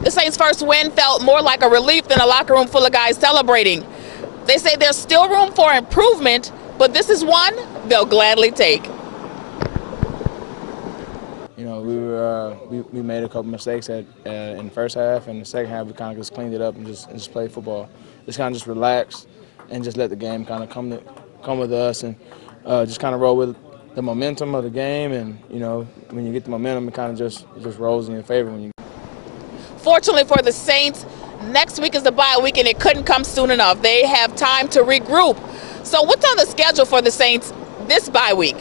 The Saints' first win felt more like a relief than a locker room full of guys celebrating. They say there's still room for improvement, but this is one they'll gladly take. You know, we made a couple mistakes in the first half, and the second half we kind of just cleaned it up and just played football. Just kind of just relax and just let the game kind of come with us, and just kind of roll with the momentum of the game. And you know, when you get the momentum, it kind of just rolls in your favor when you. Fortunately for the Saints, next week is the bye week, and it couldn't come soon enough. They have time to regroup. So what's on the schedule for the Saints this bye week?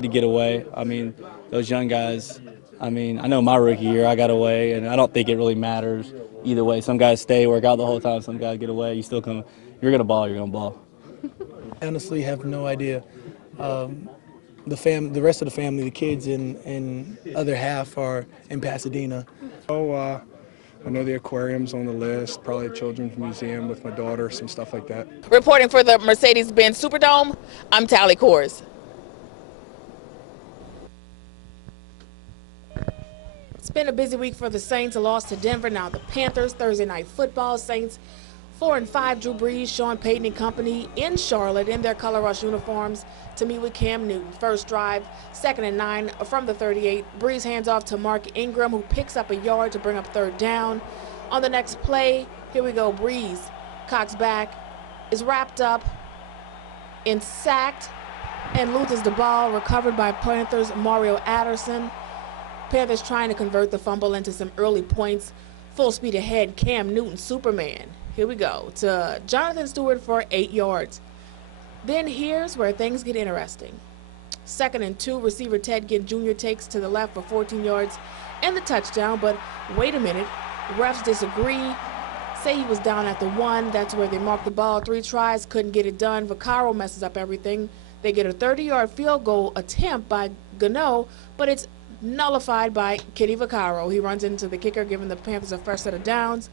To get away. I mean, those young guys, I mean, I know my rookie year I got away, and I don't think it really matters either way. Some guys stay, work out the whole time. Some guys get away. You still come. You're going to ball. You're going to ball. Honestly, have no idea. The rest of the family, the kids and other half are in Pasadena. I know the aquarium's on the list, probably a children's museum with my daughter, some stuff like that. Reporting for the Mercedes-Benz Superdome, I'm Tally Coors. It's been a busy week for the Saints. A loss to Denver, now the Panthers. Thursday night football. Saints 4-5. Drew Brees, Sean Payton and company in Charlotte in their color rush uniforms to meet with Cam Newton. First drive, 2nd and 9 from the 38. Brees hands off to Mark Ingram, who picks up a yard to bring up 3rd down. On the next play, here we go. Brees cocks back, is wrapped up and sacked, and loses the ball. Recovered by Panthers' Mario Addison. Panthers trying to convert the fumble into some early points. Full speed ahead, Cam Newton, Superman. Here we go to Jonathan Stewart for 8 yards. Then here's where things get interesting. 2nd and 2, receiver Ted Ginn Jr. takes to the left for 14 yards and the touchdown. But wait a minute, refs disagree. Say he was down at the 1. That's where they marked the ball. 3 tries, couldn't get it done. Vaccaro messes up everything. They get a 30-yard field goal attempt by Gano, but it's nullified by Kenny Vaccaro. He runs into the kicker, giving the Panthers a first set of downs.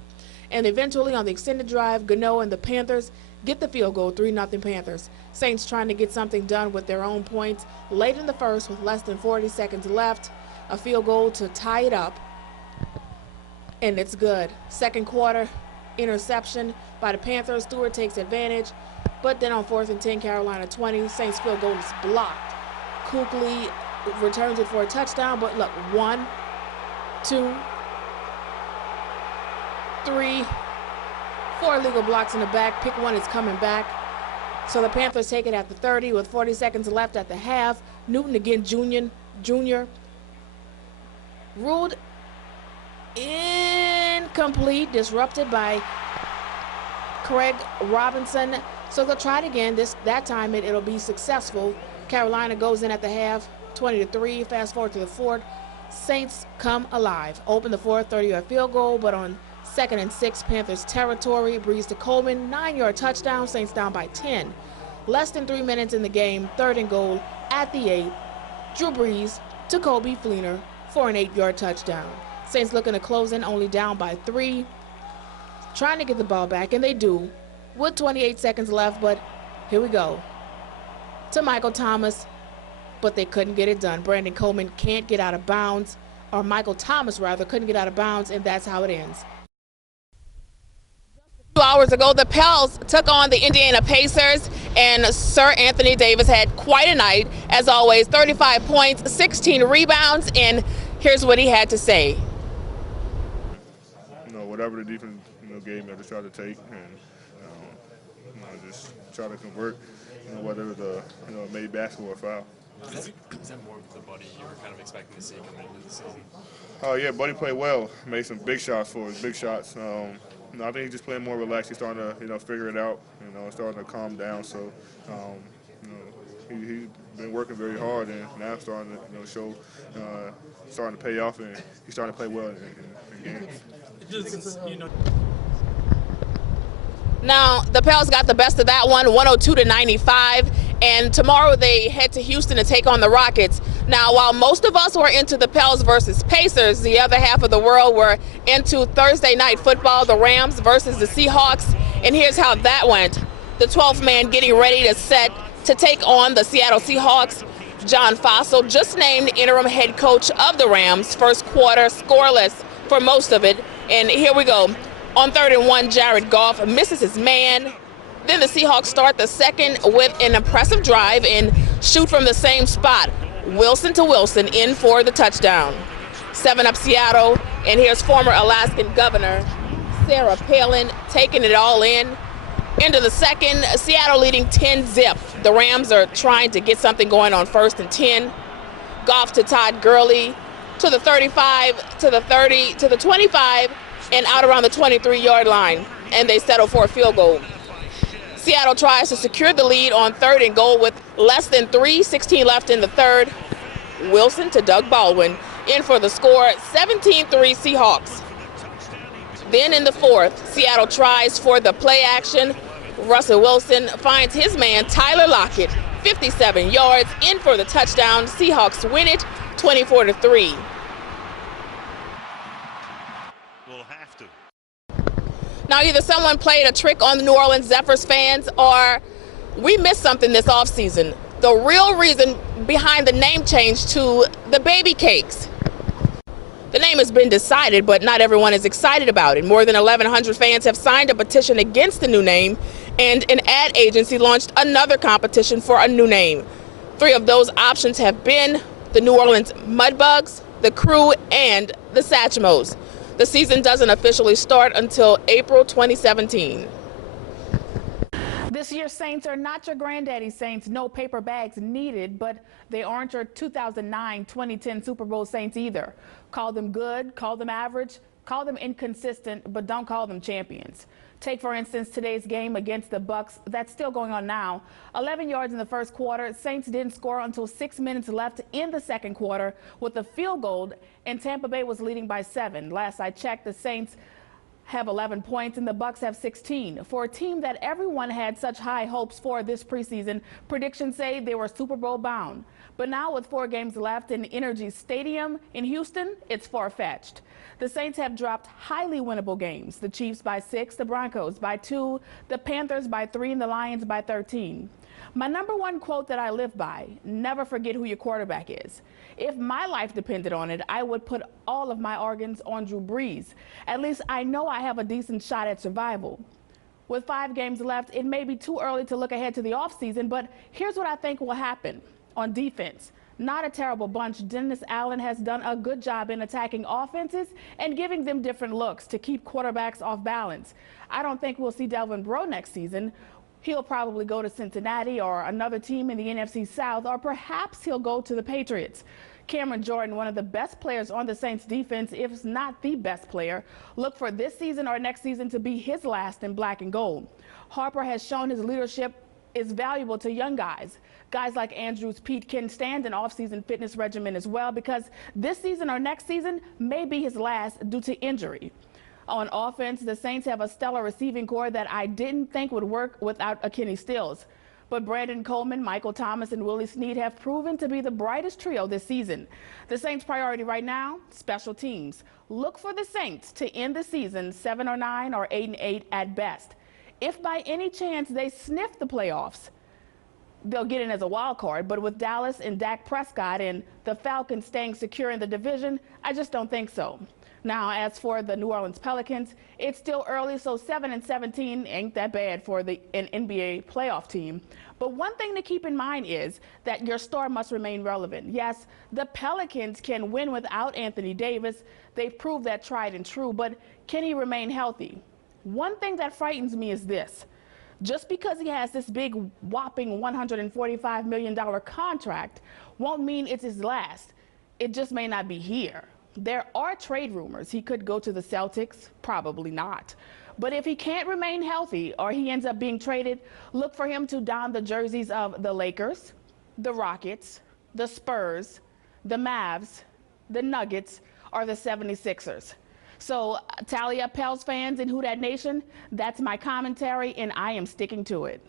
And eventually on the extended drive, Gano and the Panthers get the field goal, 3-0 Panthers. Saints trying to get something done with their own points late in the first with less than 40 seconds left. A field goal to tie it up, and it's good. Second quarter, interception by the Panthers. Stewart takes advantage, but then on 4th and 10, Carolina 20, Saints field goal is blocked. Kuechly returns it for a touchdown, but look, 1, 2, 3, 4 illegal blocks in the back. Pick one is coming back. So the Panthers take it at the 30 with 40 seconds left at the half. Newton again, Jr. Ruled incomplete, disrupted by Craig Robinson. So they'll try it again. That time it'll be successful. Carolina goes in at the half, 20-3. Fast forward to the 4th. Saints come alive. Open the 4th, 30-yard field goal, but on 2nd and 6, Panthers territory. Brees to Coleman, 9-yard touchdown. Saints down by 10. Less than 3 minutes in the game. 3rd and goal at the 8. Drew Brees to Coby Fleener for an 8-yard touchdown. Saints looking to close in, only down by 3. Trying to get the ball back, and they do with 28 seconds left, but here we go to Michael Thomas, but they couldn't get it done. Brandon Coleman can't get out of bounds, or Michael Thomas rather couldn't get out of bounds, and that's how it ends. 2 hours ago, the Pels took on the Indiana Pacers, and Sir Anthony Davis had quite a night. As always, 35 points, 16 rebounds, and here's what he had to say. You know, whatever the defense gave me, I just tried to take and just try to convert. Whether it was a made basket or a foul. Is that more of the Buddy you were kind of expecting to see coming into the season? Yeah, Buddy played well. Made some big shots for us, big shots. I think he's just playing more relaxed. He's starting to, figure it out. Starting to calm down. So, he's been working very hard, and now starting to, show, starting to pay off, and he's starting to play well in games. Now, the Pels got the best of that one, 102-95, and tomorrow they head to Houston to take on the Rockets. Now, while most of us were into the Pels versus Pacers, the other half of the world were into Thursday night football, the Rams versus the Seahawks, and here's how that went. The 12th man getting ready to take on the Seattle Seahawks. John Fossil, just named interim head coach of the Rams, first quarter scoreless for most of it, And here we go. On 3rd and 1, Jared Goff misses his man. Then the Seahawks start the second with an impressive drive and shoot from the same spot. Wilson to Wilson in for the touchdown. 7-up Seattle, and here's former Alaskan Governor Sarah Palin taking it all in. Into the second, Seattle leading 10-zip. The Rams are trying to get something going on 1st and 10. Goff to Todd Gurley, to the 35, to the 30, to the 25, and out around the 23-yard line, and they settle for a field goal. Seattle tries to secure the lead on 3rd and goal with less than 3:16 left in the third. Wilson to Doug Baldwin in for the score, 17-3 Seahawks. Then in the fourth, Seattle tries for the play action. Russell Wilson finds his man Tyler Lockett, 57 yards, in for the touchdown. Seahawks win it 24-3. Will have to. Now, either someone played a trick on the New Orleans Zephyrs fans, or we missed something this offseason. The real reason behind the name change to the Baby Cakes. The name has been decided, but not everyone is excited about it. More than 1,100 fans have signed a petition against the new name, and an ad agency launched another competition for a new name. 3 of those options have been the New Orleans Mudbugs, the Crew, and the Satchmos. The season doesn't officially start until April 2017. This year's Saints are not your granddaddy Saints, no paper bags needed, but they aren't your 2009-2010 Super Bowl Saints either. Call them good, call them average, call them inconsistent, but don't call them champions. Take, for instance, today's game against the Bucs. That's still going on now. 11 yards in the first quarter. Saints didn't score until 6 minutes left in the second quarter with a field goal, and Tampa Bay was leading by 7. Last I checked, the Saints have 11 points and the Bucs have 16. For a team that everyone had such high hopes for this preseason, predictions say they were Super Bowl bound. But now with 4 games left in Energy Stadium in Houston, it's far-fetched. The Saints have dropped highly winnable games. The Chiefs by 6, the Broncos by 2, the Panthers by 3, and the Lions by 13. My number one quote that I live by: never forget who your quarterback is. If my life depended on it, I would put all of my organs on Drew Brees. At least I know I have a decent shot at survival. With 5 games left, it may be too early to look ahead to the offseason, but here's what I think will happen. On defense, not a terrible bunch. Dennis Allen has done a good job in attacking offenses and giving them different looks to keep quarterbacks off balance. I don't think we'll see Delvin Breaux next season. He'll probably go to Cincinnati or another team in the NFC South, or perhaps he'll go to the Patriots. Cameron Jordan, one of the best players on the Saints defense, if not the best player, look for this season or next season to be his last in black and gold. Harper has shown his leadership is valuable to young guys. Guys like Andrews Pete can stand an off-season fitness regimen as well, because this season or next season may be his last due to injury. On offense, the Saints have a stellar receiving core that I didn't think would work without a Kenny Stills. But Brandon Coleman, Michael Thomas, and Willie Snead have proven to be the brightest trio this season. The Saints' priority right now, special teams. Look for the Saints to end the season 7-9 or 8-8 at best. If by any chance they sniff the playoffs, they'll get in as a wild card. But with Dallas and Dak Prescott and the Falcons staying secure in the division, I just don't think so. Now, as for the New Orleans Pelicans, it's still early, so 7-17 ain't that bad for an NBA playoff team. But one thing to keep in mind is that your star must remain relevant. Yes, the Pelicans can win without Anthony Davis. They've proved that tried and true, but can he remain healthy? One thing that frightens me is this. Just because he has this big whopping $145 million contract won't mean it's his last. It just may not be here. There are trade rumors. He could go to the Celtics, probably not. But if he can't remain healthy or he ends up being traded, look for him to don the jerseys of the Lakers, the Rockets, the Spurs, the Mavs, the Nuggets, or the 76ers. So tally up Pels fans and Who Dat Nation, that's my commentary, and I am sticking to it.